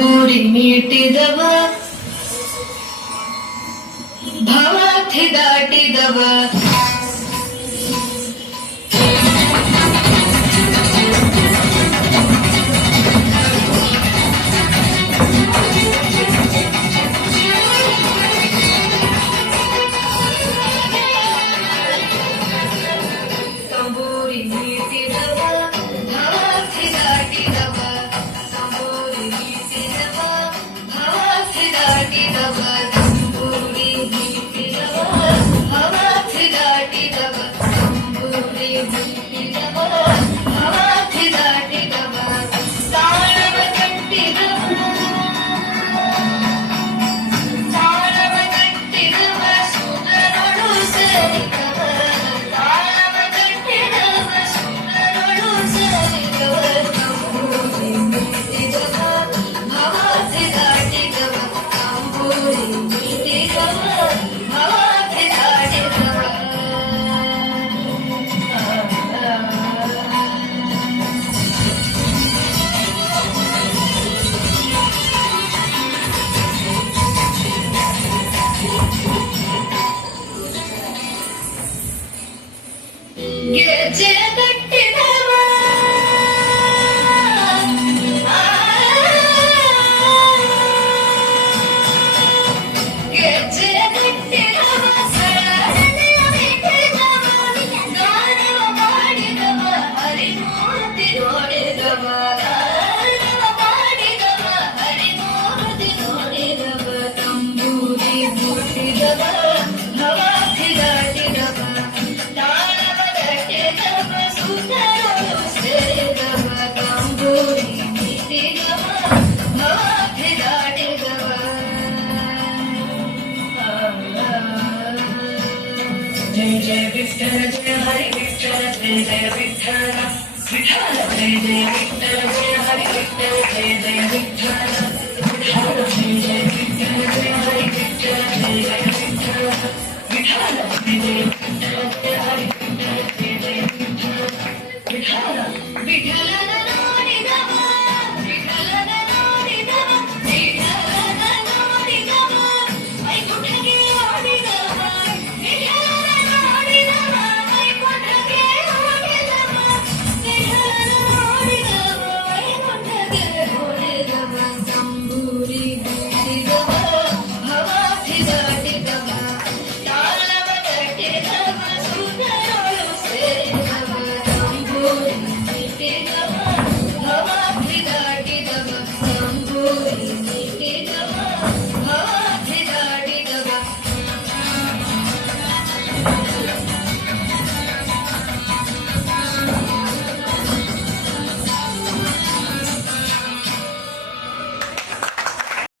ತಂಬೂರಿ ಮೀಟಿದವ ಭವಾರ್ಥಿ ದಾಟಿದವ ತಂಬೂರಿ ಮೀಟಿದವ ಭವಾರ್ಥಿ ದಾಟಿದವ ತಂಬೂರಿ ಮೀಟಿದವ ಭವಾರ್ಥಿ ದಾಟಿದವ ತಂಬೂರಿ ಮೀಟಿದವ ಭವಾರ್ಥಿ ದಾಟಿದವ ತಂಬೂರಿ ಮೀಟಿದವ ಭವಾರ್ಥಿ ದಾಟಿದವ ತಾಳವ ಕಟ್ಟಿದವ ತಾಳವ ಕಟ್ಟಿದವ ಸುಂದರಳು ಸೇರಿದವ ತಾಳವ ಕಟ್ಟಿದವ ಸುಂದರಳು ಸೇರಿದವ ತಂಬೂರಿ ಮೀಟಿದವ ಭವಾರ್ಥಿ ದಾಟಿದವ ತಂಬೂರಿ ಮೀಟಿದವ ಭವಾರ್ಥಿ ದಾಟಿದವ ಗೆಜ್ಜೆ ಕಟ್ಟಿದವ ಗೆಜ್ಜೆ ಕಟ್ಟಿದವ ಸರಳತೆಯ ಮೆಟ್ಟಿದವ ಗಾನವ ಮಾಡಿದವ ಹರಿಮೂರ್ತಿ ನೋಡಿದವ ಗಾನವ ಮಾಡಿದವ ಹರಿಮೂರ್ತಿ ನೋಡಿದವ ತಂಬೂರಿ ಮುಟ್ಟಿದವ ಭವಾರ್ಥಿ ದಾಟಿದವ ತಾಳವ ಕಟ್ಟಿದವ ಸುಂದರಳು ಸೇರಿದವ ತಂಬೂರಿ ಮೀಟಿದವ ಭವಾರ್ಥಿ ದಾಟಿದವ ಜಯ ಜಯ ವಿಠ್ಠಲ ಜಯ ಹರಿ ವಿಠ್ಠಲ ಜಯ ಜಯ ವಿಠ್ಠಲ ವಿಠ್ಠಲ ಜಯ ಜಯ ವಿಠ್ಠಲ ಜಯ ಹರಿ ವಿಠ್ಠಲ ಜಯ ಜಯ ವಿಠ್ಠಲ ವಿಠ್ಠಲ ಜಯ ಜಯ ವಿಠ್ಠಲ ಜಯ ಹರಿ ವಿಠ್ಠಲ